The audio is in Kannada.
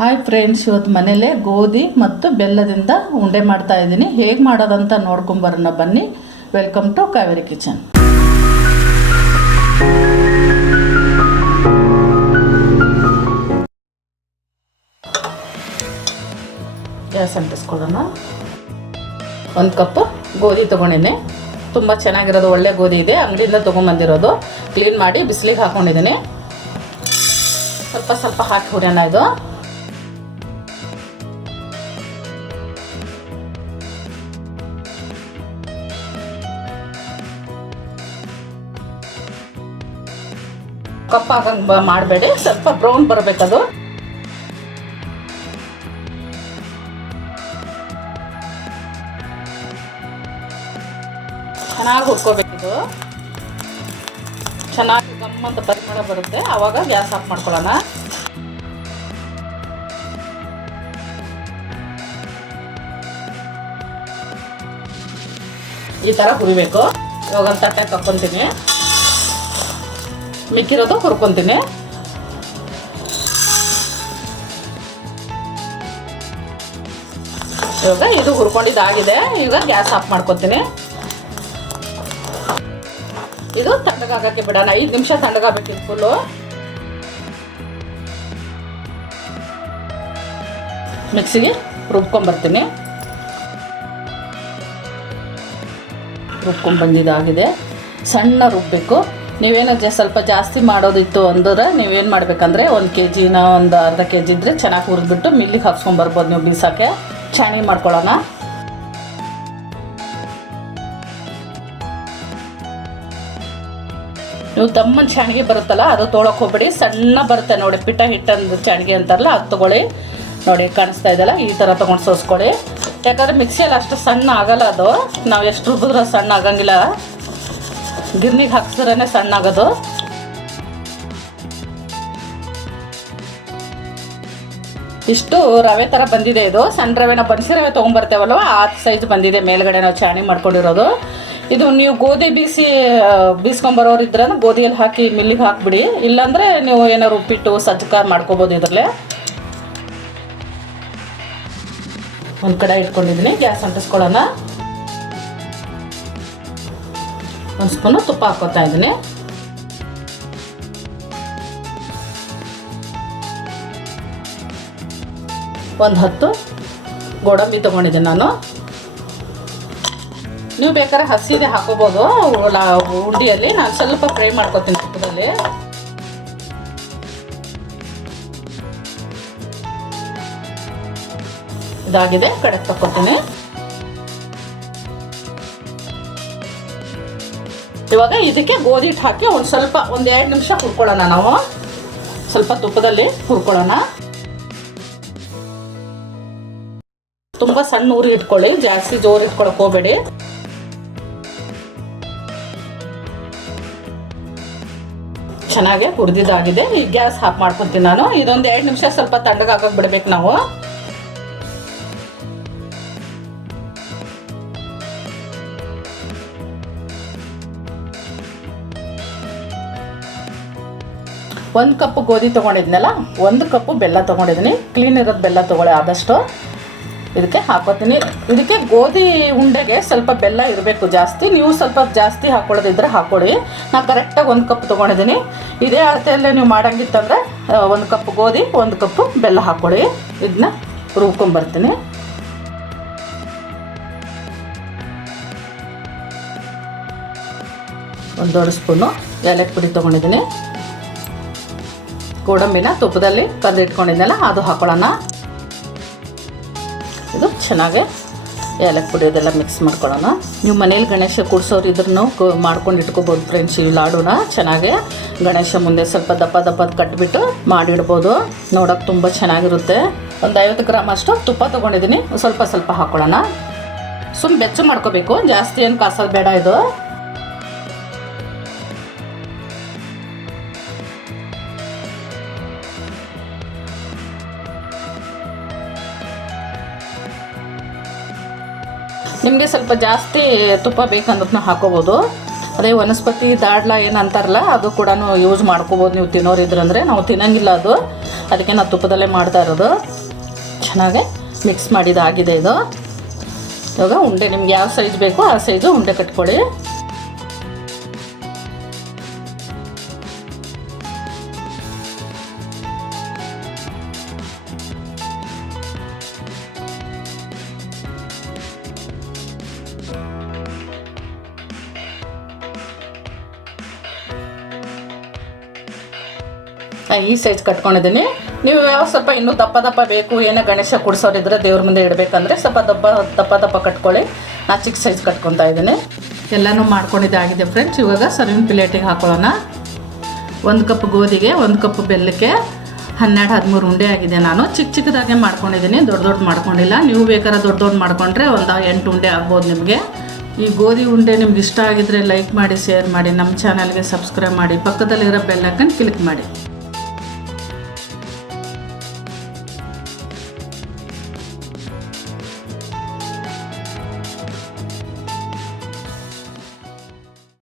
ಹಾಯ್ ಫ್ರೆಂಡ್ಸ್, ಇವತ್ತು ಮನೇಲೆ ಗೋಧಿ ಮತ್ತು ಬೆಲ್ಲದಿಂದ ಉಂಡೆ ಮಾಡ್ತಾ ಇದ್ದೀನಿ. ಹೇಗೆ ಮಾಡೋದಂತ ನೋಡ್ಕೊಂಬರೋಣ ಬನ್ನಿ. Welcome to Kaveri kitchen. Gas ಅಂಟಿಸ್ಕೊಳ್ಳೋಣ. 1 ಕಪ್ ಗೋಧಿ ತೊಗೊಂಡಿನಿ. ತುಂಬ ಚೆನ್ನಾಗಿರೋದು, ಒಳ್ಳೆ ಗೋಧಿ ಇದೆ, ಅಂಗಡಿಯಿಂದ ತೊಗೊಂಬಂದಿರೋದು. ಕ್ಲೀನ್ ಮಾಡಿ ಬಿಸಿಲಿಗೆ ಹಾಕ್ಕೊಂಡಿದ್ದೀನಿ. ಸ್ವಲ್ಪ ಸ್ವಲ್ಪ ಹಾಕಿ ಹುರಿಯೋಣ. ಇದು ಕಪ್ ಹಾಕಂಗೆ ಮಾಡಬೇಡಿ, ಸ್ವಲ್ಪ ಬ್ರೌನ್ ಬರಬೇಕದು. ಚೆನ್ನಾಗಿ ಹುರ್ಕೋಬೇಕಿದು. ಚೆನ್ನಾಗಿ ಗಮ್ಮಂತ ಪರಿಮಳ ಬರುತ್ತೆ, ಆವಾಗ ಗ್ಯಾಸ್ ಆಫ್ ಮಾಡ್ಕೊಳ್ಳೋಣ. ಈ ಥರ ಹುರಿಬೇಕು. ಇವಾಗ ಒಂದು ತಟ್ಟೆ ತಕ್ಕೊತೀನಿ, ಮಿಕ್ಕಿರೋದು ಹುರ್ಕೊತೀನಿ. ಇವಾಗ ಇದು ಹುರ್ಕೊಂಡಿದ್ದಾಗಿದೆ. ಈಗ ಗ್ಯಾಸ್ ಆಫ್ ಮಾಡ್ಕೊತೀನಿ. ಇದು ತಣ್ಣಗಾಗಕ್ಕೆ ಬಿಡೋಣ. 5 ನಿಮಿಷ ತಣ್ಣಗಾಗಬೇಕು ಫುಲ್ಲು. ಮಿಕ್ಸಿಗೆ ರುಬ್ಕೊಂಬರ್ತೀನಿ. ರುಬ್ಕೊಂಡ್ಬಂದಿದ್ದಾಗಿದೆ. ಸಣ್ಣ ರುಬ್ಬಬೇಕು. ನೀವೇನೋ ಸ್ವಲ್ಪ ಜಾಸ್ತಿ ಮಾಡೋದಿತ್ತು ಅಂದ್ರೆ ನೀವೇನು ಮಾಡಬೇಕಂದ್ರೆ 1 kg ಒಂದು ಅರ್ಧ kg ಇದ್ದರೆ ಚೆನ್ನಾಗಿ ಹುರಿದ್ಬಿಟ್ಟು ಮಿಲ್ಲಿಗೆ ಹಾಕ್ಸ್ಕೊಂಬರ್ಬೋದು ನೀವು. ಬೀಸೋಕ್ಕೆ ಚಾಣಿ ಮಾಡ್ಕೊಳ್ಳೋಣ. ನೀವು ದಮ್ಮನ ಚಾಣಿಗೆ ಬರುತ್ತಲ್ಲ, ಅದು ತೊಗೊಳಕ್ಕೆ ಹೋಗ್ಬೇಡಿ. ಸಣ್ಣ ಬರುತ್ತೆ ನೋಡಿ, ಪಿಟ್ಟ ಹಿಟ್ಟಂದು ಚಾಣಿಗೆ ಅಂತಾರಲ್ಲ, ಅದು ತೊಗೊಳ್ಳಿ. ನೋಡಿ ಕಾಣಿಸ್ತಾ ಇದೆಯಲ್ಲ, ಈ ಥರ ತೊಗೊಂಡು ಸೋಸ್ಕೊಳ್ಳಿ. ಯಾಕಂದರೆ ಮಿಕ್ಸಿಯಲ್ಲಿ ಅಷ್ಟು ಸಣ್ಣ ಆಗಲ್ಲ ಅದು. ನಾವು ಎಷ್ಟು ರುಬ್ಬಿದ್ರೂ ಸಣ್ಣ ಆಗಂಗಿಲ್ಲ. ಗಿರ್ನಿಗೆ ಹಾಕ್ಸಿದ್ರೇ ಸಣ್ಣ ಆಗೋದು. ಇಷ್ಟು ರವೆ ಥರ ಬಂದಿದೆ. ಇದು ಸಣ್ಣ ರವೆನ ಬನ್ಸಿ ರವೆ ತೊಗೊಂಬರ್ತೇವಲ್ವ, ಆ ಸೈಜ್ ಬಂದಿದೆ. ಮೇಲ್ಗಡೆ ನಾವು ಚಾಣಿ ಮಾಡ್ಕೊಂಡಿರೋದು. ಇದು ನೀವು ಗೋಧಿ ಬೀಸ್ಕೊಂಬರೋರು ಇದ್ರೆ ಗೋಧಿಯಲ್ಲಿ ಹಾಕಿ ಮಿಲ್ಲಿಗೆ ಹಾಕಿಬಿಡಿ. ಇಲ್ಲಾಂದರೆ ನೀವು ಏನಾರು ಉಪ್ಪಿಟ್ಟು ಸಜ್ಜಕ ಮಾಡ್ಕೋಬೋದು. ಇದರಲ್ಲೇ ಒಂದು ಕಡೆ ಇಟ್ಕೊಂಡಿದ್ದೀನಿ. ಗ್ಯಾಸ್ ಅಂಟಿಸ್ಕೊಳ್ಳೋಣ. 1 ಸ್ಪೂನು ತುಪ್ಪ ಹಾಕ್ಕೋತಾ ಇದ್ದೀನಿ. ಒಂದು 10 ಗೋಡಂಬಿ ತೊಗೊಂಡಿದ್ದೀನಿ ನಾನು. ನೀವು ಬೇಕಾದ್ರೆ ಹಸಿದೆ ಹಾಕೋಬೋದು ಉಂಡಿಯಲ್ಲಿ. ನಾನು ಸ್ವಲ್ಪ ಫ್ರೈ ಮಾಡ್ಕೊತೀನಿ ತುಪ್ಪದಲ್ಲಿ. ಇದಾಗಿದೆ, ಕಡೆಗೆ ತಕ್ಕೊತೀನಿ. ಇವಾಗ ಇದಕ್ಕೆ ಗೋಧಿ ಹಿಟ್ಟು ಹಾಕಿ ಒಂದು 2 ನಿಮಿಷ ಹುರ್ಕೊಳ್ಳೋಣ. ನಾವು ಸ್ವಲ್ಪ ತುಪ್ಪದಲ್ಲಿ ಹುರ್ಕೊಳ್ಳೋಣ. ತುಂಬ ಸಣ್ಣ ಉರಿ ಇಟ್ಕೊಳ್ಳಿ, ಜಾಸ್ತಿ ಜೋರು ಇಟ್ಕೊಳಕ್ಕೆ ಹೋಗಬೇಡಿ. ಚೆನ್ನಾಗಿ ಹುರಿದಿದ್ದಾಗಿದೆ. ಈ ಗ್ಯಾಸ್ ಆಫ್ ಮಾಡ್ಕೊತೀನಿ ನಾನು. ಇದೊಂದು 2 ನಿಮಿಷ ಸ್ವಲ್ಪ ತಣ್ಣಗಾಗಕ್ಕೆ ಬಿಡ್ಬೇಕು ನಾವು. ಒಂದು ಕಪ್ ಗೋಧಿ ತೊಗೊಂಡಿದ್ನಲ್ಲ, 1 ಕಪ್ ಬೆಲ್ಲ ತೊಗೊಂಡಿದ್ದೀನಿ. ಕ್ಲೀನ್ ಇರೋದು ಬೆಲ್ಲ ತೊಗೊಳ್ಳಿ ಆದಷ್ಟು. ಇದಕ್ಕೆ ಹಾಕೋತೀನಿ. ಇದಕ್ಕೆ ಗೋಧಿ ಉಂಡೆಗೆ ಸ್ವಲ್ಪ ಬೆಲ್ಲ ಇರಬೇಕು ಜಾಸ್ತಿ. ನೀವು ಸ್ವಲ್ಪ ಜಾಸ್ತಿ ಹಾಕ್ಕೊಳ್ಳೋದಿದ್ರೆ ಹಾಕ್ಕೊಳ್ಳಿ. ನಾನು ಕರೆಕ್ಟಾಗಿ 1 ಕಪ್ ತೊಗೊಂಡಿದ್ದೀನಿ. ಇದೇ ಅಳತೆಯಲ್ಲೇ ನೀವು ಮಾಡೋಂಗಿತ್ತಂದರೆ 1 ಕಪ್ ಗೋಧಿ 1 ಕಪ್ ಬೆಲ್ಲ ಹಾಕ್ಕೊಳ್ಳಿ. ಇದನ್ನ ರುಬ್ಕೊಂಬರ್ತೀನಿ. ಒಂದು ದೊಡ್ಡ ಸ್ಪೂನು ಏಲಕ್ಕಿ ಪುಡಿ ತೊಗೊಂಡಿದ್ದೀನಿ. ಗೋಡಂಬಿನ ತುಪ್ಪದಲ್ಲಿ ಕರೆದಿಟ್ಕೊಂಡಿದ್ದೆಲ್ಲ ಅದು ಹಾಕೊಳ್ಳೋಣ. ಇದು ಚೆನ್ನಾಗಿ ಏಲಕ್ಕಿ ಪುಡಿ ಅದೆಲ್ಲ ಮಿಕ್ಸ್ ಮಾಡ್ಕೊಳ್ಳೋಣ. ನೀವು ಮನೇಲಿ ಗಣೇಶ ಕೂಡ್ಸೋರು ಇದ್ರೂ ಮಾಡ್ಕೊಂಡು ಇಟ್ಕೋಬೋದು ಫ್ರೆಂಡ್ಸ್. ಈ ಲಾಡುನ ಚೆನ್ನಾಗಿ ಗಣೇಶ ಮುಂದೆ ಸ್ವಲ್ಪ ದಪ್ಪ ಕಟ್ಬಿಟ್ಟು ಮಾಡಿಡ್ಬೋದು. ನೋಡೋಕೆ ತುಂಬ ಚೆನ್ನಾಗಿರುತ್ತೆ. ಒಂದು 50 ಗ್ರಾಮ್ ಅಷ್ಟು ತುಪ್ಪ ತೊಗೊಂಡಿದ್ದೀನಿ. ಸ್ವಲ್ಪ ಹಾಕ್ಕೊಳ್ಳೋಣ. ಬೆಚ್ಚ ಮಾಡ್ಕೋಬೇಕು, ಜಾಸ್ತಿ ಏನು ಕಾಸೋದು ಬೇಡ. ಇದು ನಿಮಗೆ ಸ್ವಲ್ಪ ಜಾಸ್ತಿ ತುಪ್ಪ ಬೇಕಂದ್ರೂ ಹಾಕೋಬೋದು. ಅದೇ ವನಸ್ಪತಿ ದಾಡ್ಲ ಏನು ಅಂತಾರಲ್ಲ ಅದು ಕೂಡ ಯೂಸ್ ಮಾಡ್ಕೋಬೋದು ನೀವು ತಿನ್ನೋರಿದ್ರಂದರೆ. ನಾವು ತಿನ್ನಂಗಿಲ್ಲ ಅದು, ಅದಕ್ಕೆ ನಾವು ತುಪ್ಪದಲ್ಲೇ ಮಾಡ್ತಾ ಇರೋದು. ಚೆನ್ನಾಗಿ ಮಿಕ್ಸ್ ಮಾಡಿದಾಗಿದೆ ಇದು. ಇವಾಗ ಉಂಡೆ ನಿಮ್ಗೆ ಯಾವ ಸೈಜ್ ಬೇಕೋ ಆ ಸೈಜು ಉಂಡೆ ಕಟ್ಕೊಳ್ಳಿ. ಈ ಸೈಜ್ ಕಟ್ಕೊಂಡಿದ್ದೀನಿ. ನೀವು ಯಾವ ಸ್ವಲ್ಪ ಇನ್ನೂ ದಪ್ಪ ಬೇಕು, ಏನೋ ಗಣೇಶ ಕುಡಿಸೋರಿದ್ರೆ ದೇವ್ರ ಮುಂದೆ ಇಡಬೇಕಂದ್ರೆ ಸ್ವಲ್ಪ ದಪ್ಪ ಕಟ್ಕೊಳ್ಳಿ. ನಾ ಚಿಕ್ಕ ಸೈಜ್ ಕಟ್ಕೊತಾ ಇದ್ದೀನಿ. ಎಲ್ಲನೂ ಮಾಡ್ಕೊಂಡಿದ್ದಾಗಿದೆ ಫ್ರೆಂಡ್ಸ್. ಇವಾಗ ಸರ್ವಿಂಗ್ ಪ್ಲೇಟಿಗೆ ಹಾಕೊಳ್ಳೋಣ. 1 ಕಪ್ ಗೋಧಿಗೆ 1 ಕಪ್ ಬೆಲ್ಲಕ್ಕೆ 12-13 ಉಂಡೆ ಆಗಿದೆ. ನಾನು ಚಿಕ್ಕದಾಗೆ ಮಾಡ್ಕೊಂಡಿದ್ದೀನಿ, ದೊಡ್ಡ ಮಾಡ್ಕೊಂಡಿಲ್ಲ. ನೀವು ಬೇಕಾದ್ರೆ ದೊಡ್ಡ ಮಾಡ್ಕೊಂಡ್ರೆ ಒಂದು 8 ಉಂಡೆ ಆಗ್ಬೋದು ನಿಮಗೆ. ಈ ಗೋಧಿ ಉಂಡೆ ನಿಮ್ಗೆ ಇಷ್ಟ ಆಗಿದ್ರೆ ಲೈಕ್ ಮಾಡಿ, ಶೇರ್ ಮಾಡಿ, ನಮ್ಮ ಚಾನಲ್ಗೆ ಸಬ್ಸ್ಕ್ರೈಬ್ ಮಾಡಿ, ಪಕ್ಕದಲ್ಲಿರೋ ಬೆಲ್ ಐಕಾನ್ ಕ್ಲಿಕ್ ಮಾಡಿ.